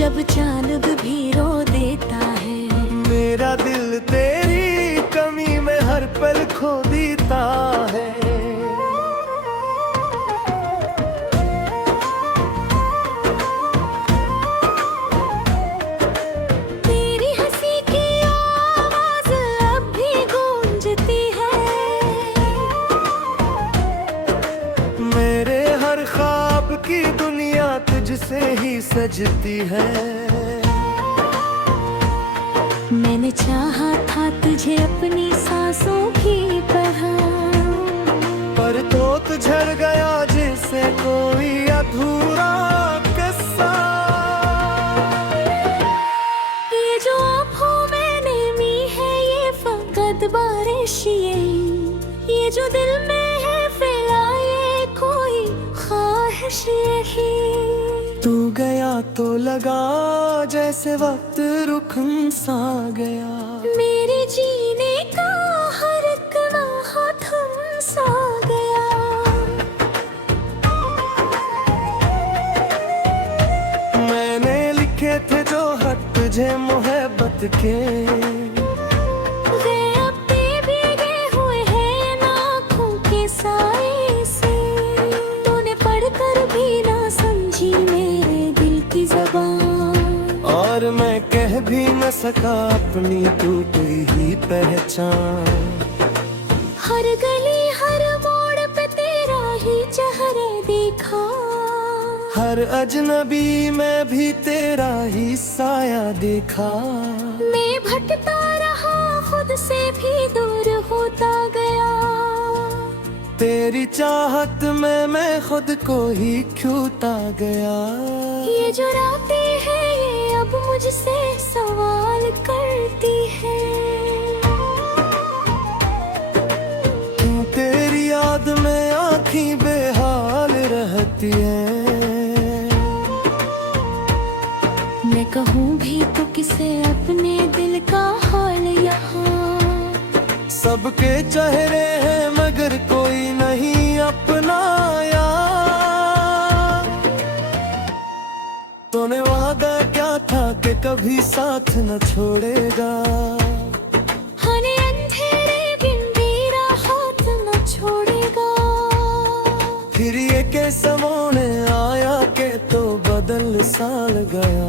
जब चांद भी रो देता है। मेरा दिल तेरी कमी में हर पल खो देता है। तेरी हंसी की आवाज अब भी गूंजती है। मेरे हर ख्वाब की दुनिया तुझसे ही सजती है। मैंने चाहा था तुझे अपनी सांसों की तरह, पर तो तू झड़ गया जैसे कोई अधूरा किस्सा। ये जो आँखों में नमी है ये फकत बारिश ये जो दिल में है फैलाए कोई ख्वाहिश यही। तू गया तो लगा जैसे वक्त रुकन सा गया। मेरे जीने का हर एक लम्हा थम सा गया। मैंने लिखे थे जो खत तुझे मोहब्बत के, वे अब भीगे हुए हैं आँखों के साए से। तूने पढ़कर भी ना समझी मेरे दिल की ज़बान, और मैं कह भी न सका अपनी टूटी ही पहचान। हर गली हर मोड़ पे तेरा ही चेहरा देखा। हर अजनबी में भी तेरा ही साया देखा। मैं भटकता रहा खुद से भी दूर होता गया। तेरी चाहत में मैं खुद को ही खोता गया। ये जो रातें हैं ये अब मुझसे सवाल करती है। तेरी याद में आँखें बेहाल रहती हैं। मैं कहूँ भी तो किसे अपने दिल का हाल यहाँ। सबके चेहरे हैं मगर कोई नहीं अपना यार। तूने वादा क्या था कि कभी साथ न छोड़ेगा। हने अंधेरे बिन तेरा हाथ न छोड़ेगा। फिर ये कैसा मोड़ आया के तो बदल साल गया।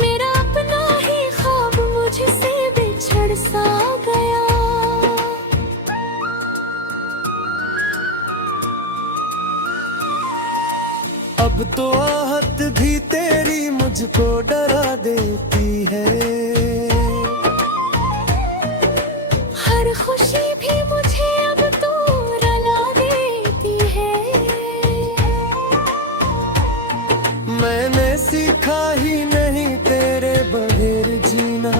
मेरा अपना ही ख्वाब मुझसे बिछड़ सा गया। अब तो आहत भी तेरी मुझको डरा देती है। हर खुशी भी मुझे अब तो रुला देती है। मैंने सीखा ही नहीं तेरे बगैर जीना।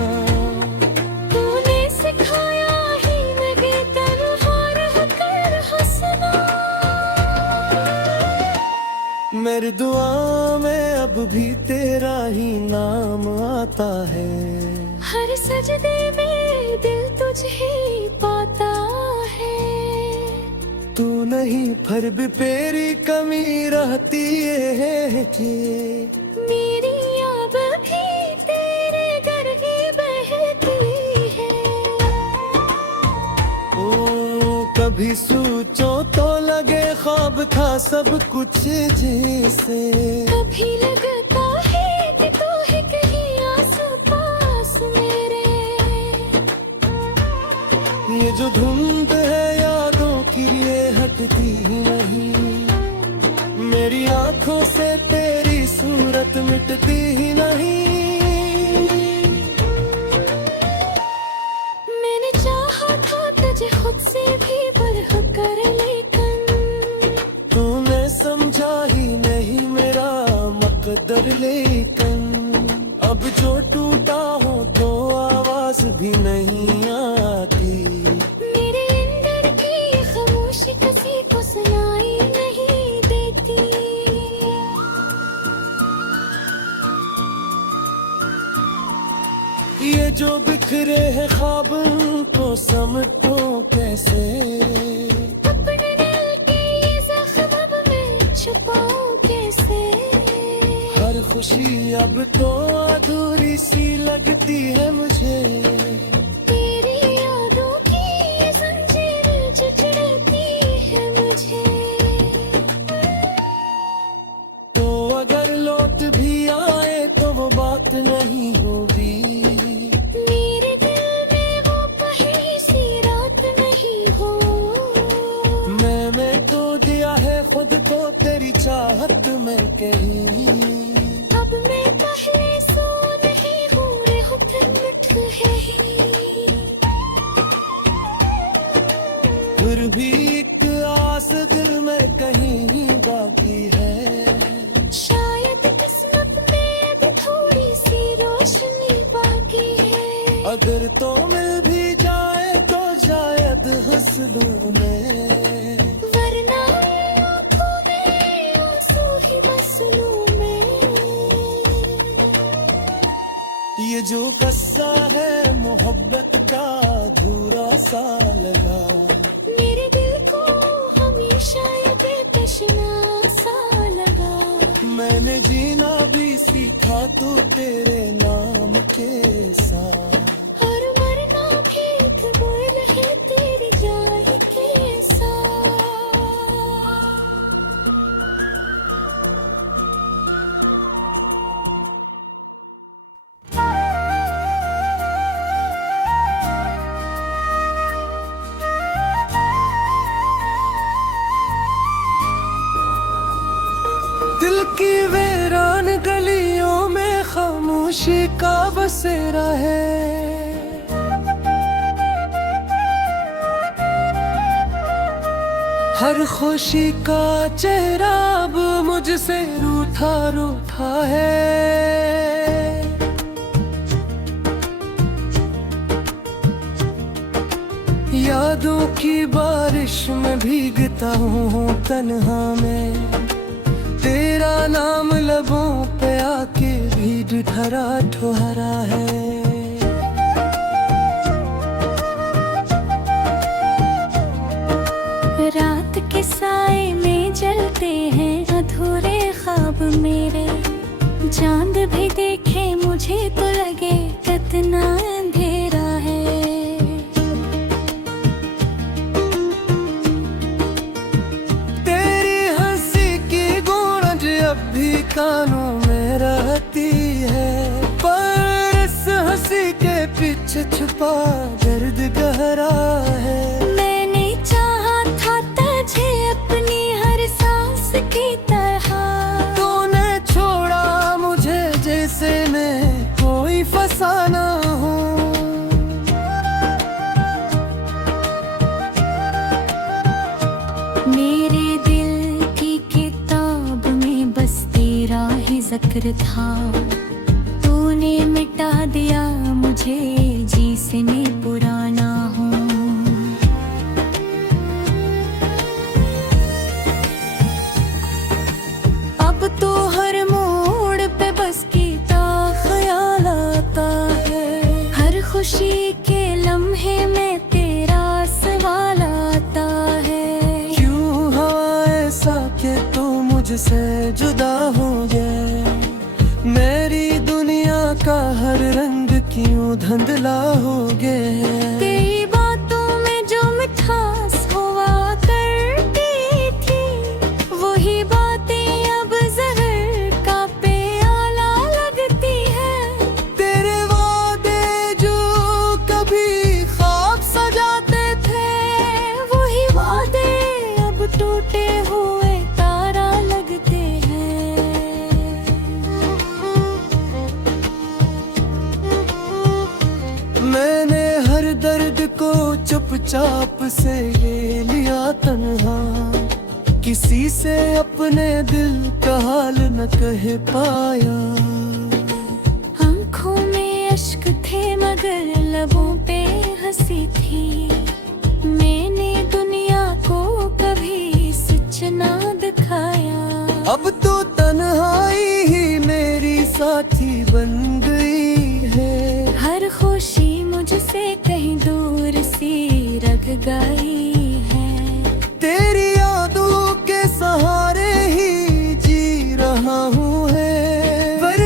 तूने सिखाया ही नहीं तन्हा रहकर हंसना। मेरी दुआ में अब भी तेरा ही नाम आता है। हर सजदे में दिल तुझे ही पाता है। तू नहीं फिर भी तेरी कमी रहती है कि मेरी अब भी तेरे घर ही बहती है। ओ कभी सोचो तो लगे ख्वाब था सब कुछ जैसे। कभी लगता है कि तू है कहीं आस पास मेरे। ये जो धुंध है यादों की ये हटती ही नहीं। मेरी आंखों से तेरी सूरत मिटती ही नहीं। मैंने चाहा था तुझे खुद से भी बढ़ कर लेकिन तूने समझा ही नहीं मेरा मकदर। लेकिन अब जो टूटा हो तो आवाज भी नहीं आती। मेरे अंदर की खामोशी किसी को सुनाई नहीं देती। ये जो बिखरे हैं ख्वाब उनको समेटो कैसे। अपने दिल के ये जख्म अब मैं छुपाऊं कैसे। हर खुशी खामोशी अब तो अधूरी सी लगती है मुझे। तेरी यादों की ये जंजीर जकड़ती है मुझे। तो अगर लौट भी आए तो वो बात नहीं होगी। मेरे दिल में वो पहली सी रात नहीं हो। मैंने तो दिया है खुद को तेरी चाहत में कहीं। अब मैं पहले सो नहीं हूँ रे होठ मिठ है ही। फिर भी एक आस दिल में कहीं बाकी है। शायद किस्मत में अब थोड़ी सी रोशनी बाकी है। अगर तो मिल भी जाए तो शायद हंसलूं मैं। वरना आँखों में आंसू ही बस लूं मैं। ये जो कस्सा है मोहब्बत का अधूरा सा लगा। मेरे दिल को हमेशा ये बेतशना सा लगा। मैंने जीना भी सीखा तो तेरे नाम के साथ। और मरना भी एक बोल है तेरी जाए के साथ। दिल की वीरान गलियों में खामोशी का बसेरा है। हर खुशी का चेहरा अब मुझसे रूठा रूठा है। यादों की बारिश में भीगता हूँ तन्हा में। तेरा नाम लबों पे आके भी ठहरा ठहरा है। रात के साए में जलते हैं अधूरे ख्वाब मेरे। चांद भी देखे मुझे तो लगे कितना अंधेरा है। तेरी हंसी की गूंज अब भी कानों में रहती है। पर इस हंसी के पीछे छुपा दर्द गहरा है। मैंने चाहा था तुझे अपनी हर सांस की तरह। तूने छोड़ा मुझे जैसे मैं कोई फसाना हूँ। मेरे दिल की किताब में बस तेरा ही जिक्र था। तूने मिटा दिया मुझे जिसे मैं पुराना हूँ। अब तो हर मोड़ पे बस कीता ख्याल आता है। हर खुशी के लम्हे में तेरा सवाल आता है। क्यों हवा ऐसा के तू मुझसे जुदा हो गए। मेरी दुनिया का हर रंग क्यों धुंधला हो गया। तेरी बातों में जो मिठास हुआ करती थी, वही बातें अब जहर का प्याला लगती है। तेरे वादे जो कभी ख्वाब सजाते थे, वही वादे अब टूटे हुए तारा लगते हैं। मैंने हर दर्द को चुपचाप से ले लिया तन्हा। किसी से अपने दिल का हाल न कह पाया। आँखों में अश्क थे मगर लबों पे हंसी थी। मैंने दुनिया को कभी सच ना दिखाया। अब तो तन्हाई ही मेरी साथी बन गई है। हर खुशी मुझसे कहीं दूर सी रख गई है। तेरी यादों के सहारे ही जी रहा हूँ है। पर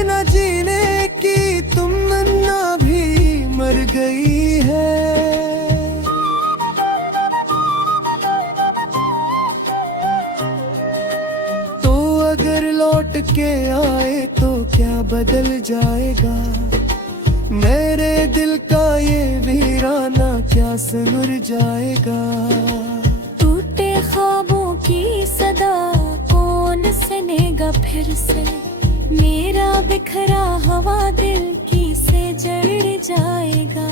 के आए तो क्या बदल जाएगा। मेरे दिल का ये वीराना क्या सिमर जाएगा। टूटे ख्वाबों की सदा कौन सुनेगा फिर से, मेरा बिखरा हवा दिल की से जड़ जाएगा।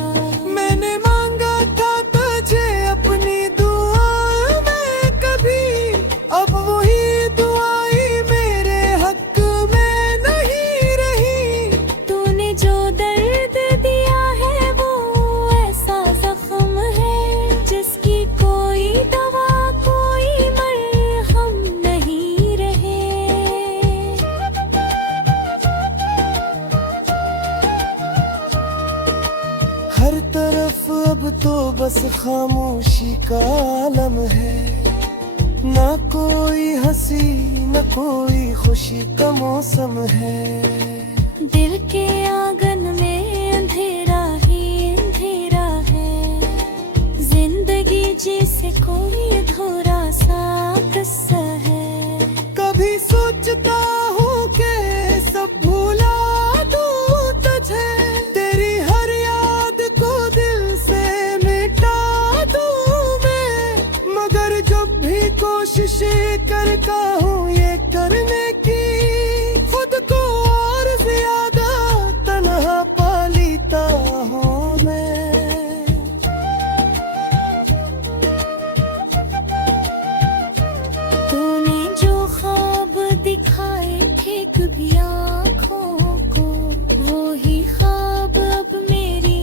मैंने मांगा था तुझे अपनी दुआ में कभी, अब वही दुआई मेरे हक में नहीं रही। तूने जो दर्द दिया है वो ऐसा जख्म है जिसकी कोई दवा कोई मरहम नहीं रहे। हर तरफ अब तो बस खामोशी का आलम है, ना कोई हंसी न कोई खुशी का मौसम है। दिल के आंगन में अंधेरा ही अंधेरा है, जिंदगी जैसे कोई अधूरा सा किस्सा है। कभी सोचता हूँ कि सब भूला दूँ तुझे, तेरी हर याद को दिल से मिटा दूँ मैं। मगर जब भी कोशिश करता हूँ ये करने की, खुद को और ज्यादा तन्हा पा लेता हूँ मैं। तूने जो ख्वाब दिखाए थे कभी आँखों को, वो ही ख्वाब अब मेरी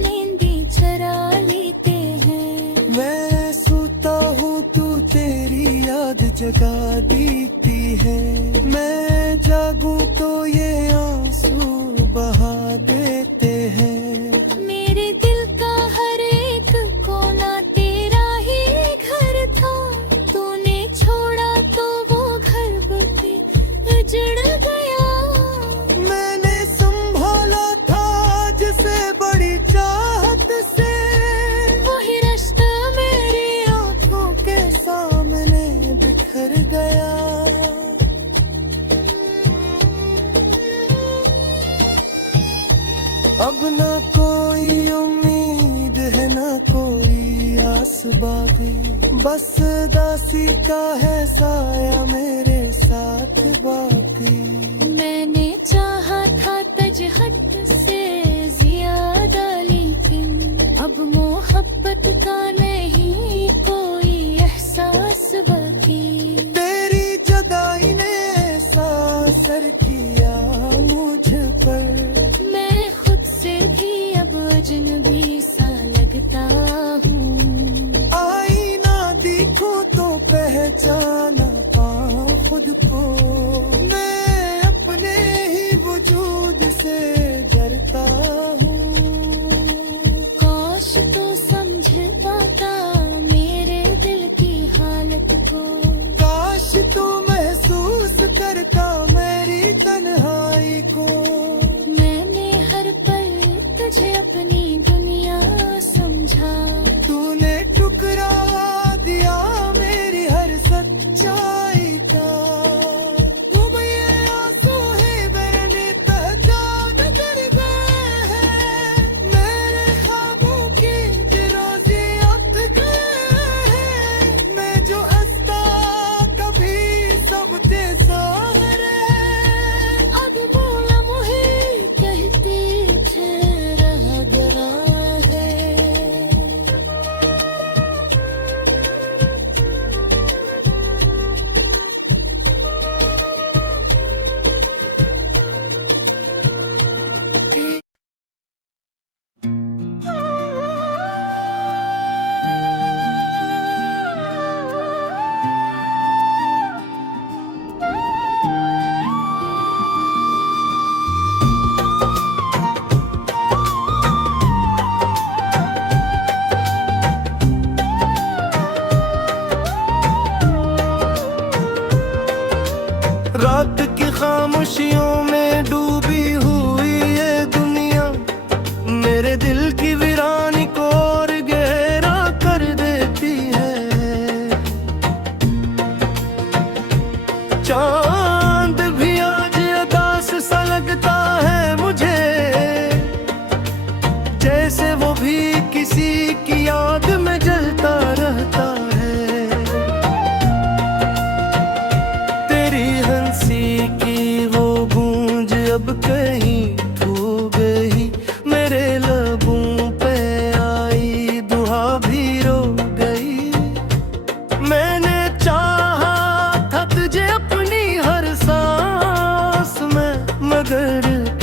नींदें चरा लेते हैं। मैं सोता हूँ तू तेरी याद जगा देती है, मैं जागूं तो ये आंसू बहा देते हैं। मेरे दिल का हर एक कोना तेरा ही घर था, तूने छोड़ा तो वो घर भी उजड़ गया। मैंने संभाला था जिसे बड़ी चाहत से, वही रिश्ता मेरी आंखों के सामने बिखर गया। अब ना कोई उम्मीद है ना कोई आस बाकी, बस दासी का है साया मेरे साथ बाकी। मैंने चाहा था तजहट से ज्यादा, लेकिन अब मोहब्बत का नहीं कोई एहसास बाकी। तेरी जुदाई ने ऐसा असर किया मुझ पर, मैं खुद से भी अब अजनबी सा लगता हूँ। आईना देखूं तो पहचाना पाऊं खुद को, मैं अपने ही वजूद से डरता हूँ। काश तो समझ पाता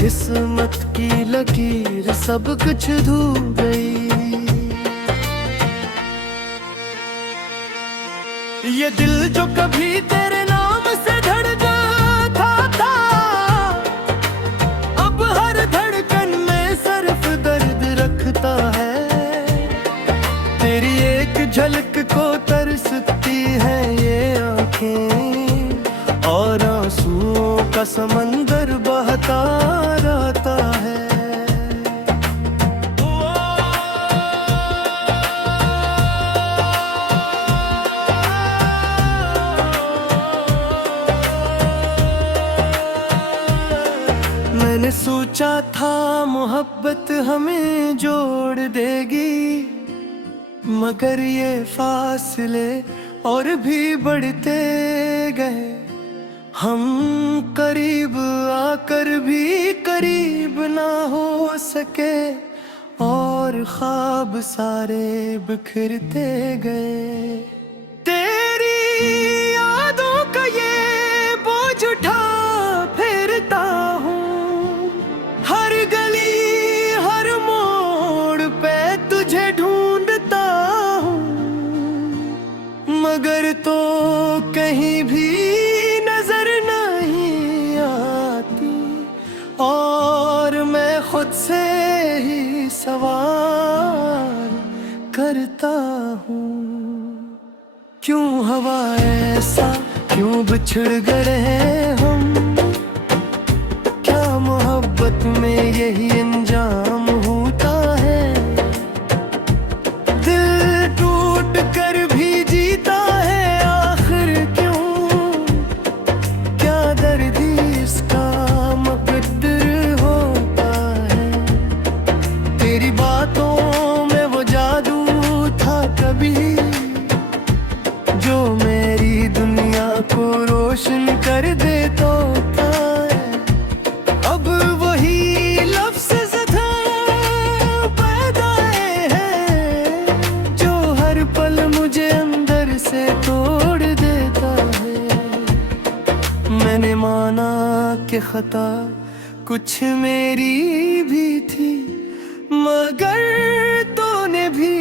किस्मत की लकीर सब कुछ धो गई। ये दिल जो कभी तेरे नाम से धड़कता था, अब हर धड़कन में सिर्फ दर्द रखता है। तेरी एक झलक को तरसती है ये आंखें, और आंसुओं का समंदर बहता रहता है। मैंने सोचा था मोहब्बत हमें जोड़ देगी, मगर ये फासले और भी बढ़ते गए। हम करीब आकर भी करीब ना हो सके, और ख्वाब सारे बिखरते गए। तेरी यादों का ये बोझ उठा फिरता हूँ, हर गली हर मोड़ पे तुझे ढूंढता हूँ, मगर तो कहीं भी नजर नहीं आती। और मैं खुद से ही सवाल करता हूँ, क्यों हवा ऐसा, क्यों बिछड़ गए हम? क्या मोहब्बत में यही अंजाम होता है? दिल टूट कर भी जीता है आखिर क्यों? क्या दर्द इसका मुकद्दर होता है? तेरी बातों में वो जादू था कभी, जो मेरी दुनिया को रोशन कर देता है। अब वही लफ्ज़ ज़दा पैदा है, जो हर पल मुझे अंदर से तोड़ देता है। मैंने माना कि खता कुछ मेरी भी थी, मगर तूने भी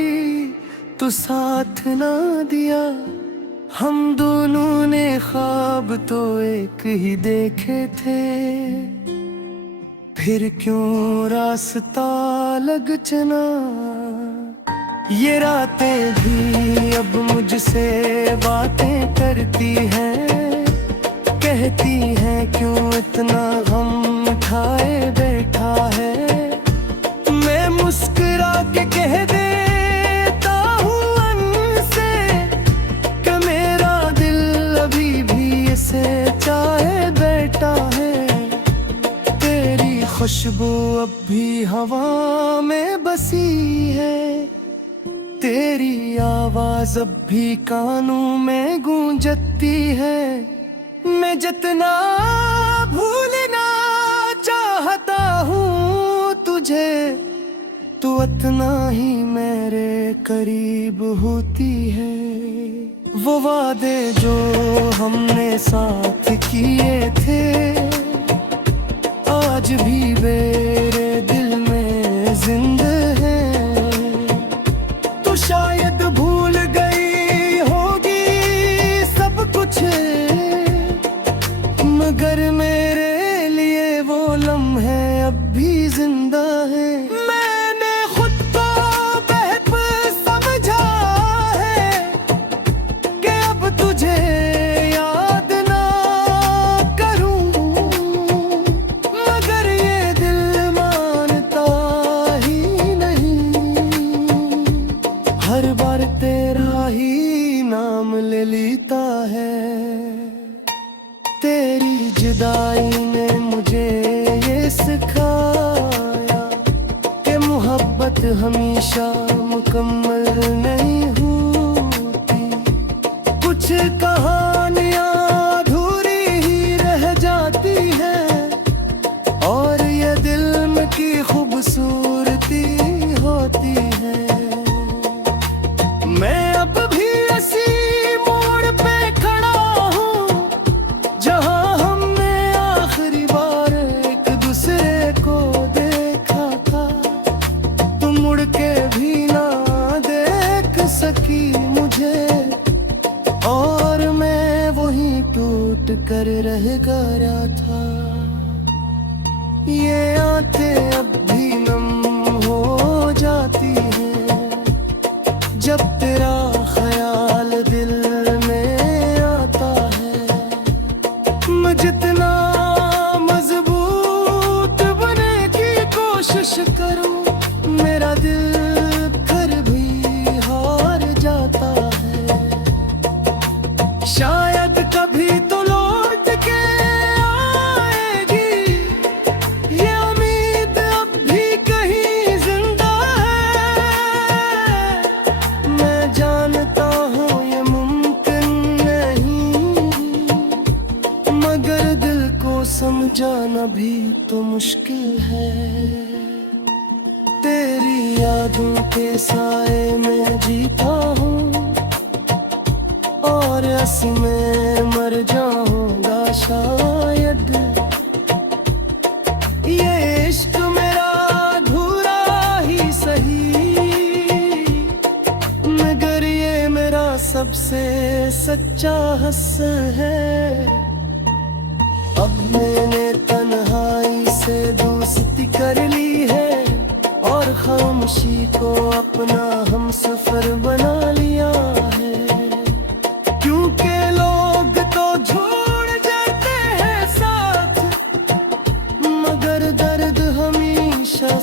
तो साथ ना दिया। हम दोनों ने ख्वाब तो एक ही देखे थे, फिर क्यों रास्ता लग चला। ये रातें भी अब मुझसे बातें करती हैं, कहती हैं क्यों इतना गम उठाए बैठा है। मैं मुस्कुरा के कह देता हूँ उनसे कि मेरा दिल अभी भी इसे चाहे बैठा है। तेरी खुशबू अब भी हवा में बसी है, तेरी आवाज अब भी कानों में गूंजती है। मैं जितना भूलना चाहता हूँ तुझे, तू उतना ही मेरे करीब होती है। वो वादे जो हमने साथ किए थे, आज भी मेरे दिल में जिंदा है। तू शायद भूल गई होगी सब कुछ, मगर मेरे लिए वो लम्हे अब भी जिंदा है। मैंने खुद को बेहतर समझा है कि अब तुझे याद ना करूं, मगर ये दिल मानता ही नहीं। हर बार तेरा ही नाम ले लेता है। तेरी जुदाई ने मुझे ये सिखाया कि मोहब्बत हमेशा मुकम्मल नहीं होती। कुछ कहानियाँ अधूरी ही रह जाती हैं, और ये दिल की खूबसूरती होती है। मैं अब भी ऐसी मोड़ पे खड़ा हूँ, जहाँ हमने आखिरी बार एक दूसरे डर रह गया था। ये आंखें अब भी नम हो जाती हैं जब तेरा ख्याल दिल में आता है। मैं जितना मजबूत बनने की कोशिश करूं, मेरा दिल फिर भी हार जाता है। शायद कभी तो लौट के आएगी, ये उम्मीद अब भी कहीं जिंदा है। मैं जानता हूँ ये मुमकिन नहीं, मगर दिल को समझाना भी तो मुश्किल है। तेरी यादों के साए में जीता हूँ और मैं मर जाऊंगा शायद। ये इश्क मेरा अधूरा ही सही, मगर ये मेरा सबसे सच्चा हस्सा है। अब मैंने तन्हाई से दोस्ती कर ली है और खामोशी को अपना हमसफर बना लिया है। क्योंकि लोग तो छोड़ जाते हैं साथ, मगर दर्द हमेशा